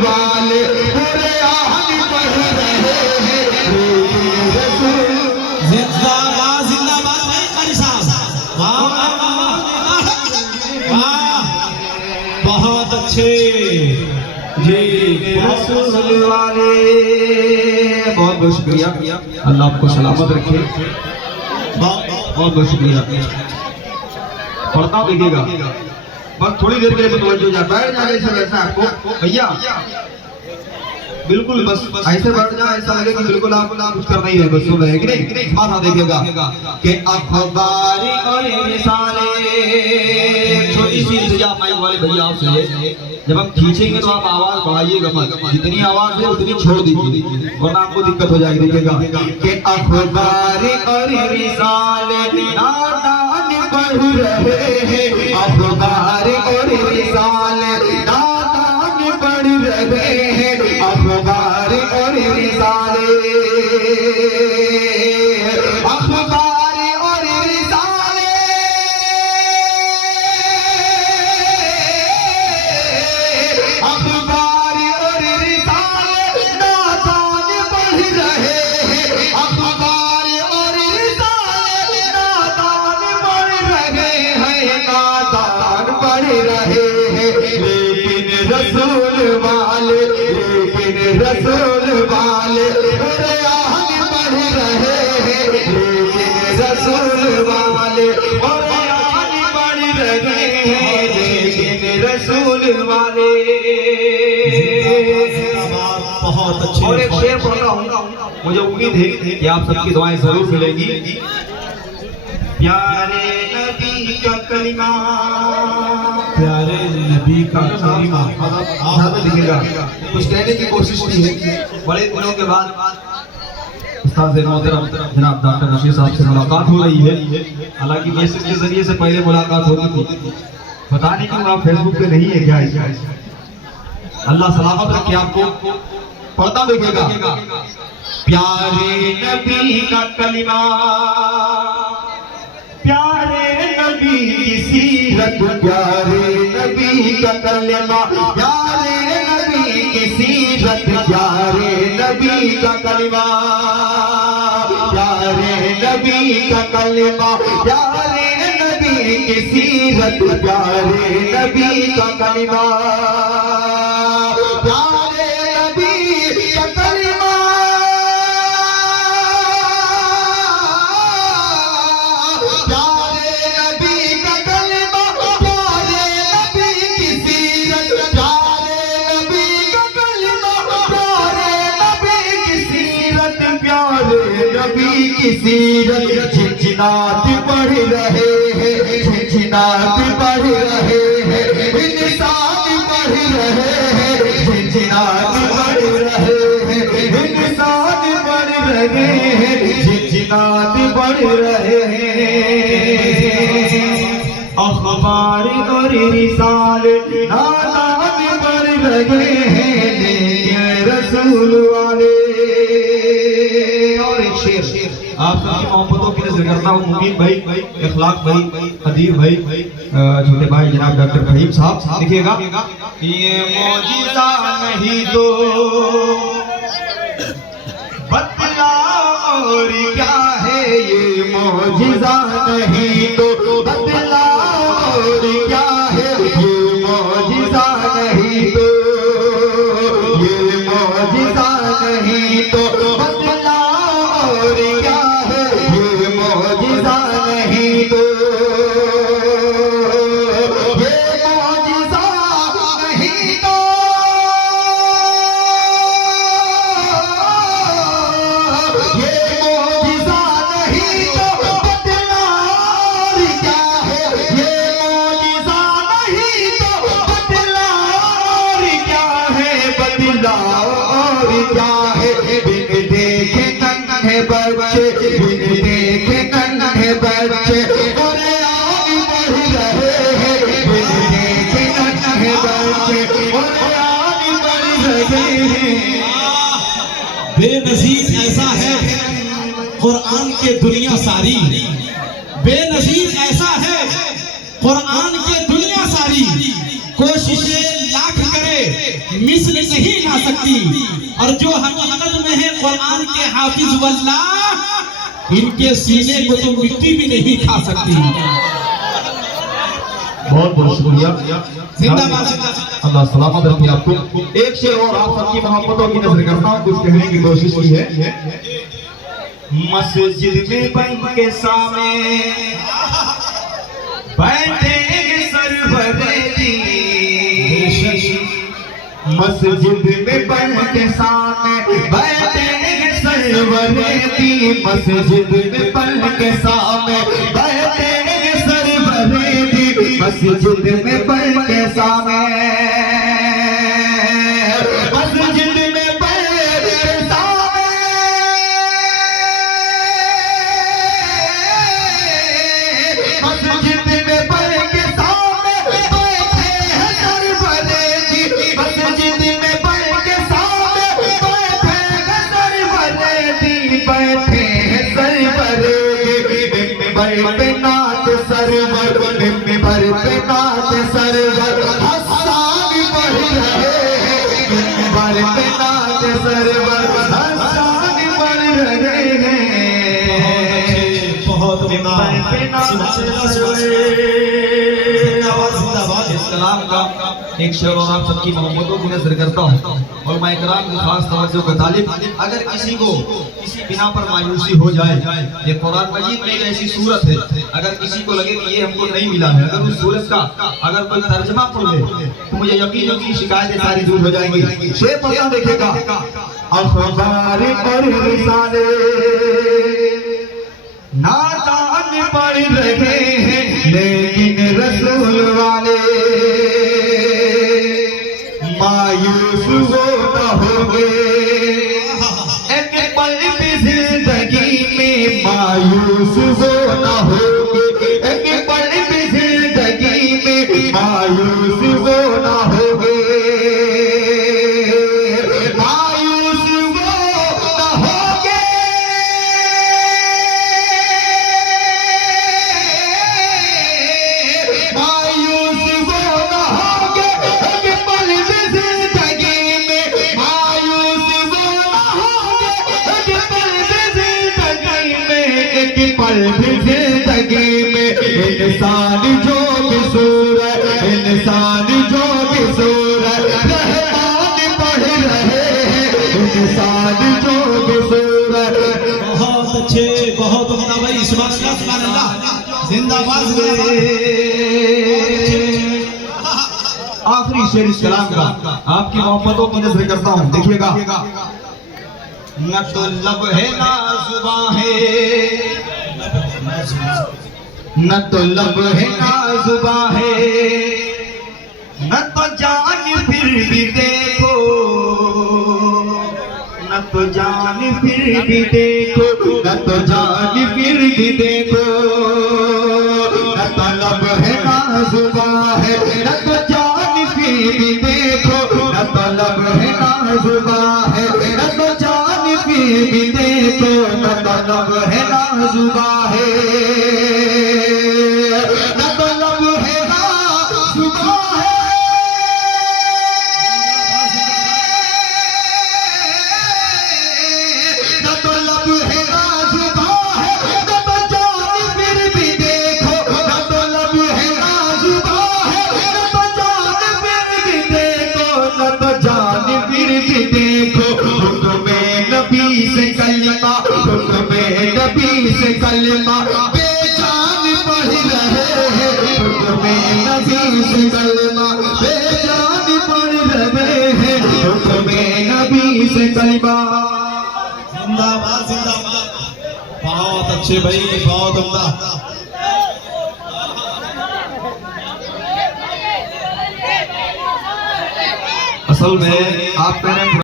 वाले कुरान पढ़ रहे हैं, लेकिन रसूल जिंदाबाद जिंदाबाद भाई कारी साहब, वाह वाह वाह, बहुत अच्छे जी। रसूल वाले, बहुत बहुत शुक्रिया, अल्लाह आपको सलामत रखे, बहुत बहुत शुक्रिया। पढ़ता देखिएगा, बस थोड़ी देर के लिए मुतवज्जो जा, बैठ जाए ऐसा वैसा आपको भैया, बिल्कुल बस ऐसे बैठ जाए, ऐसा लगे कि बिल्कुल आप कुछ कर नहीं रहे, बस सुन रहे हैं कि नहीं। माथा देखिएगा कि अखबारी और मिसाले, छोटी सी इंतजाम माइक वाले भैया आप सुनिए, जब हम खींचेंगे तो आप आवाज बढ़ाइएगा मत, जितनी आवाज है उतनी छोड़ दीजिए वरना आपको दिक्कत हो जाएगी। देखिएगा कि अखबारी और मिसाले नादान पढ़ रहे हैं, अखबारी और मिसाले नादान पढ़ रहे हैं, अखबार और रिसाले, अखबार और रिसाले, अखबार और रिसाले नादान पढ़ रहे हैं, अखबार और रिसाले नादान पढ़ रहे हैं, नादान पढ़ रहे हैं, लेकिन रसूल वाले, रसूल वाले कुरान पढ़ रहे हैं, लेकिन रसूल वाले कुरान पढ़ रहे हैं, लेकिन रसूल वाले। बहुत अच्छे। और एक शेर पढ़ रहा हूँ, मुझे उम्मीद है कि आप सबकी दुआएं जरूर मिलेंगी। प्यारे नबी का कलिमा, प्यारे नबी का कलिमा, आप लिखेगा, कुछ कहने की कोशिश की है। बड़े दिनों के बाद उस्ताद मोहतरम जनाब डॉक्टर रशीद साहब से मुलाकात हो रही है, हालांकि मैसेज के जरिए से पहले मुलाकात होती थी, पता नहीं क्यों आप फेसबुक पे नहीं है क्या। अल्लाह सलामत रखे आपको। पढ़ता देखिएगा, प्यारे नबी का कलिमा, प्यारे नबी की सीरत, प्यारे नबी का कलिमा, प्यारे नबी की सीरत, प्यारे नबी का कलिमा, प्यारे नबी का कलिमा, प्यारे नबी की सीरत, प्यारे नबी का कलिमा, प्यारे नबी का कलिमा, प्यारे नबी का कलिमा, प्यारे नबी की सीरत, प्यारे नबी का कलिमा, प्यारे नबी की सीरत, प्यारे नबी की सीरत, झिझिनात पढ़ रहे हैं, झिझिनात पढ़ रहे हैं, इंसान पढ़ रहे हैं, झिझिनात पढ़ रहे हैं, इंसान पढ़ रहे हैं, झिझिनात पढ़ रहे हैं, अखबार और रिसाले नादान पढ़ रहे हैं, लेकिन रसूल वाले। और एक शेर आप सबकी मोहब्बतों की नजर करता हूँ, मुमीन भाई, इखलाक भाई, अदीर भाई, छोटे भाई जनाब डॉक्टर फहीम साहब, लिखिएगा, ये मौजिज़ा नहीं तो बतला और क्या है, ये मौजिज़ा नहीं तो बतला और क्या है, ये मौजिज़ा नहीं तो, ये मौजिज़ा नहीं तो बतला और क्या है, ये मौजिज़ा नहीं तो, ये मौजिज़ा नहीं तो, ये मौजिज़ा नहीं तो बतला और क्या है, ये मौजिज़ा नहीं तो बतला और क्या है, बतला और क्या है, बिन देखे नन्हे बच्चे, बिन देखे नन्हे बच्चे कुरान पढ़ रहे हैं, बिन देखे नन्हे बच्चे कुरान पढ़ रहे हैं। बेनजीर ऐसा है कुरान के दुनिया सारी, बेनजीर ऐसा है कुरान के दुनिया सारी, कोशिशें लाख करे मिस्र खा सकती, और जो हकीकत में है कुरान के हाफिज वल्लाह, इनके सीने को तो मिट्टी भी नहीं खा सकती। बहुत बहुत शुक्रिया, जिंदाबाद। अल्लाह सलामत रखे आपको। एक शेर और आप सबकी मोहब्बतों की नजर करता हूँ, कुछ कहने की कोशिश की है। मस्जिद में बन के सामने बैठेंगे सरवरे दी, मस्जिद में बन के सामने बैठेंगे सरवरे दी, मस्जिद में बन के सामने बैठेंगे सरवरे दी, मस्जिद में बन के सामने, मस्जिद में बन के सामने, मस्जिद में बन के सामने बैठे हैं सरवरे दी, मस्जिद में बन के सामने बैठे हैं सरवरे दी, बैठे हैं सरवरे दी, मिंबर पे नाच सरवर, मिंबर पे नाच सरवर, हसन बढ़ रहे हैं, मिंबर पे नाच सरवर, हसन बढ़ रहे हैं, बहुत मिंबर पे नाच इस कलाम का एक शेर और आप सबकी मोहब्बतों की नजर करता हूँ, और मैं इकराम की खास तवज्जो का तालिब, अगर किसी को किसी बिना पर मायूसी हो जाए, ये कुरान मजीद में एक ऐसी सूरत है, अगर किसी को लगे कि ये हमको नहीं मिला है, अगर उस सूरत का अगर कोई तर्जमा पढ़ ले तो मुझे यकीन है कि शिकायतें सारी दूर हो जाएंगी। शेर पढ़ना देखिएगा, अखबार पर रिसाले नादान पढ़ रहे हैं, लेकिन रसूल वाले मायूस वो न होंगे, एक पल भी जिंदगी में मायूस वो न होंगे, एक पल भी जिंदगी में मायूस वो न होंगे, मायूस वो न होंगे, मायूस वो न होंगे, एक पल भी जिंदगी में मायूस वो न होंगे, एक पल भी जिंदगी में, एक पल भी जिंदगी में, इंसान जो भी सूरत, इंसान जो भी सूरत रहमान पढ़ रहे हैं, इंसान जो भी सूरत। बहुत अच्छे, बहुत उम्दा भाई, सुभान अल्लाह, जिंदाबाद। आखिरी शेर इस कलाम का आपकी मोहब्बतों की नजर करता हूँ, देखिएगा, न तो लब है ना जुबां है, न तो लब है ना जुबां है, न तो जान फिर भी देखो, न तो जान फिर भी देखो, न तो जान फिर भी देखो, न तो लब है ना जुबां है, न तो जान फिर भी देखो, न तो लब है ना जुबां है, न तो जान फिर भी देखो, न तो लब है ना जुबां है, न तो लब है ना जुबां है, न तो लब है ना जुबां है, न तो जान फिर भी देखो, न तो लब है ना जुबां है, न तो जान फिर भी देखो, न तो जान फिर भी देखो, हुक्म नबी से कलमा, हुक्म नबी से कलमा बेजान पढ़ रहे हैं, हुक्म नबी से कलमा बेजान पढ़ रहे हैं, हुक्म नबी से कलमा। जिंदाबाद, जिंदाबाद। बहुत अच्छे भाई, बहुत उम्दा। असल में आप कह रहे हैं